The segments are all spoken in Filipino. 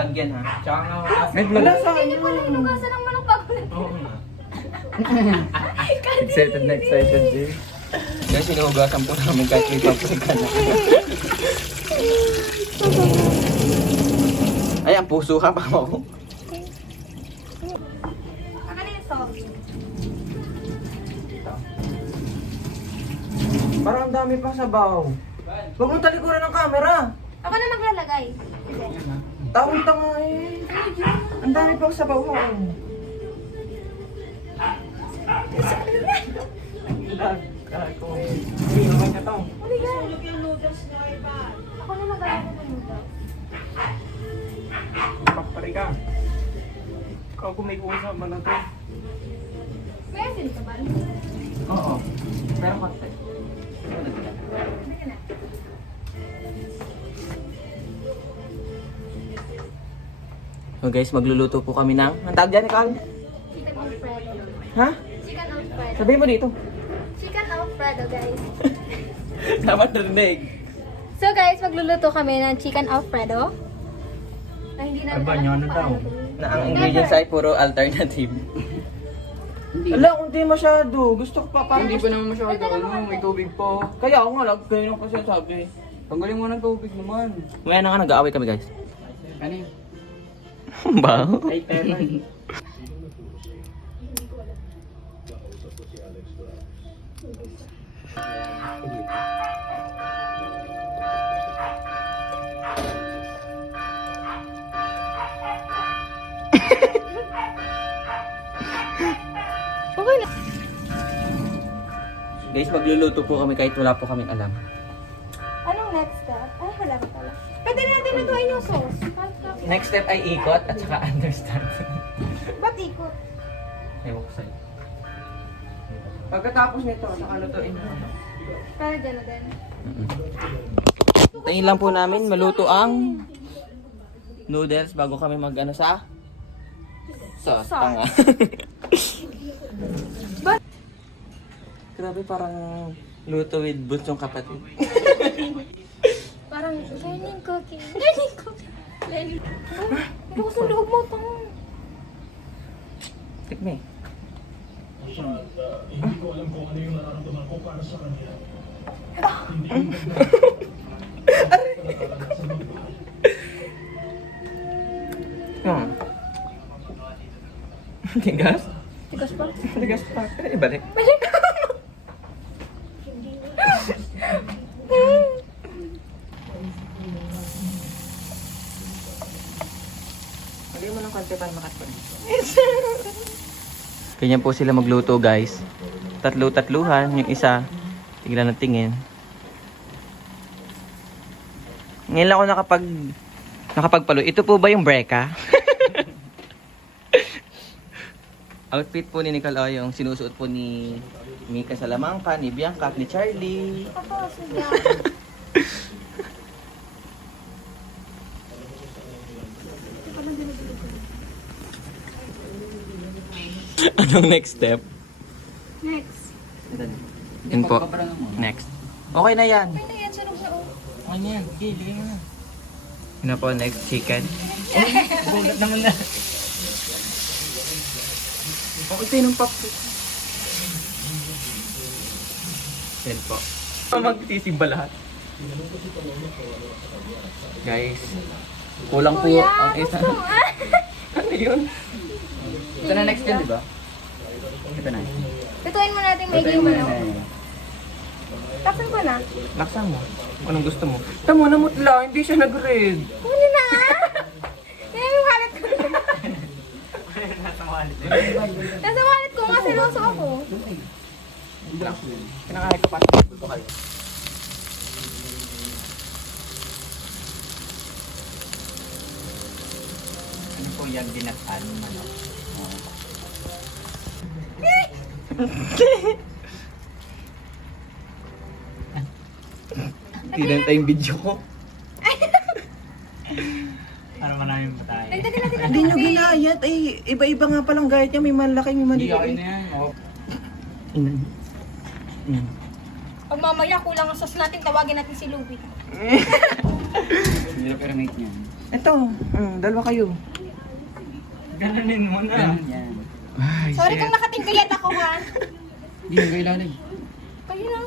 lagyan ha. Tsaka nga May vlog. Hindi pala hinugasan ng manok bago na. Oo nga. Excited na excited eh. Guys, sinuhugasan po namin kahit may paprika na. Ay, ang puso ka pa ako. Akan na yung sauce. Parang ang dami pa sabaw. Huwag mong talikuran ng camera. Ako na maglalagay. Taong tanga eh. Ang dami pang sabaw ha. Hindi naman niya to. Ako na maglalagay ng noodles. Papari ka. Ikaw kung may usap man na to. May asin ka ba? Oo. Meron konti. Sige na. So guys, magluluto po kami ng... Ang tawag dyan, Ikaw? Chicken Alfredo. Ha? Chicken Alfredo. Sabihin mo dito. Chicken Alfredo, guys. Dapat narinig. So guys, magluluto kami ng chicken Alfredo. Na hindi namin Aba, alam nyo kung na paano daw. gawin. Na ang ingredients ay puro alternative. Wala, hindi masyado. Gusto ko pa parang... Hindi pa naman masyado, ano, may tubig pa. Kaya ako nga lang, ganyan ako siya sabi. Tanggalin mo ng tubig naman. Ngayon na nga, nag-aaway kami guys. Ano yun? Ba? Ay, pero... Okay na. Guys, magluluto po kami kahit wala po kaming alam. Anong next step? Ay, wala pa pala. Pwede natin lutuin yung sauce. Next step ay ikot at saka understand. Ba't ikot? Ewan ko sa'yo. Pagkatapos nito, saka lutuin mo. Para dyan na din. Tingin lang po namin maluto ang noodles bago kami mag-ano sa sauce. Sauce. Tanga. But- Grabe, parang luto with boots yung kapatid. Parang learning cooking. Learning cooking. Learning. Ay, bukas ang loob mo. Tang. Tikme. Hmm. Tigas? Tigas pa? Tigas pa. Ibalik. Lagyan mo ng konti para makat pa rin. Ganyan po sila magluto guys. Tatlo-tatluhan. Yung isa, tignan ng tingin. Ngayon lang ako nakapagpalo. Ito po ba yung breka? Outfit po ni Nicole o yung sinusuot po ni Mika Salamangka, ni Bianca, at ni Charlie. Ako, sige. Anong next step? Next. Yun po. Next. Okay na yan. Ay, na yan. Sunog na oh. Okay na yan. Okay, ligay mo na. Yun na po, next chicken. Bulat naman na. Okay, tayo ng pop. Yan po. Magsisimba lahat. Guys, kulang po Kuya, ang isa. gusto mo, ah? Ano yun? Ito na next yun, di ba? Ito na. Lutuin mo natin may game ano. Tapos ko na. Laksan mo. Anong gusto mo? Tamo, namutla. Hindi siya nag-red. Huli na ah! Yan yung wallet ko. Nasa wallet ko nga, siloso ako. Kinakain ko pa. Ito kayo. Ano po yung dinataan mo, ano? Tinan tayong video ko. Para manamin mo tayo. Dagdagan natin Hindi nyo ginayat. Ay, iba-iba nga palang gayat niya. May malaki, may Hindi kain maliit. na yan. Oh. Pag mamaya kulang ang sauce natin, tawagin natin si Louie. Hirap i-remake niyan. Ito, dalawa kayo. Gananin mo na. Yan. Ay, Sorry kung nakatingkayat ako ha. Hindi mo ilalim. Kayo lang.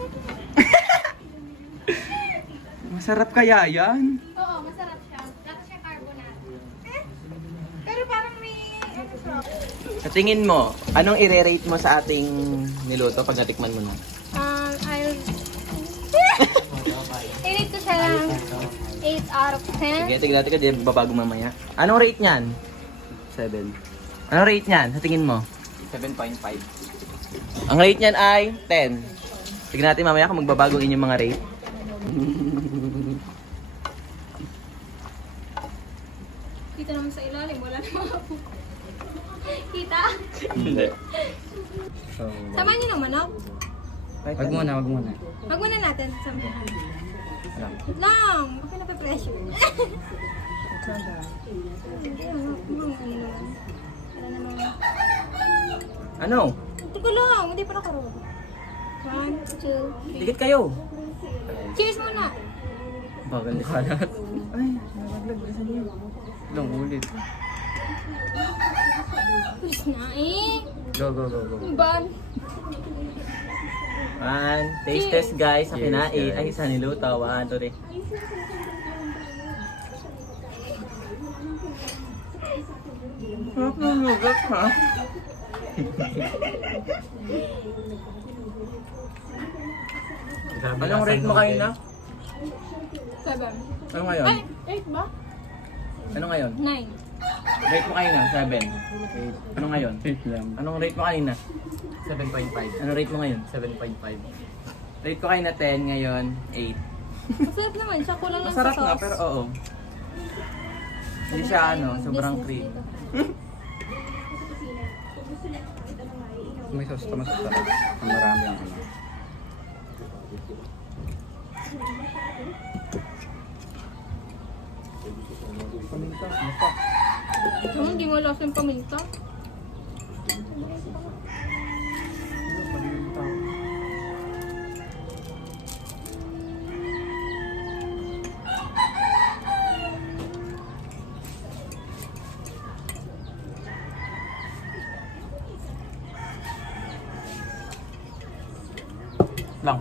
Masarap kaya yan? Oo, masarap siya. Lata siya carbonara. Pero parang may ano siya. Sa tingin mo, anong i-rate mo sa ating niluto pag natikman mo na? I'll... I-rate ko siya lang 8 out of 10. Sige, tignan natin ka, di babago mamaya. Anong rate niyan? 7. Anong rate niyan? Sa tingin mo? 7.5. Ang rate niyan ay 10. Tignan natin mamaya kung magbabago ang inyong mga rate. Kita naman sa ilalim, wala naman ako. Kita? Hindi. So, Samahan niyo ng manok. wag muna, wag muna. Wag muna natin. Samahan. Lang. Wait lang. Bakit nape-pressure? Hindi naman. Ano? Teka lang, hindi pa nakarod. 1, 2, 3. Dikit kayo. Cheers muna! Bagal di kalat. Ay, nalaglag. Bilisan niyo. Ilang ulit. Please na eh. Go, go, go, go. Ano ba? One, taste test guys sa Cheers, kinain. guys. Ay, sa niluto. 1, 2, 3. Sarap ng lugat, ha? Anong rate mo kayo na? 7. Ano ngayon? Ay, 8 ba? Ano ngayon? 9. Rate mo kayo na? 7. Ano ngayon? 8 lang. Anong rate mo kanina? 7.5. Ano rate mo ngayon? 7.5. Rate ko kayo na 10, ngayon 8. Masarap naman siya. Kulang lang Masarap sa sauce. nga, pero oo. Hindi siya ano, sobrang cream. May sauce pa mas sarap. Ang marami ang ano. Paminta, mapa. Hindi mo lost yung paminta. Lang.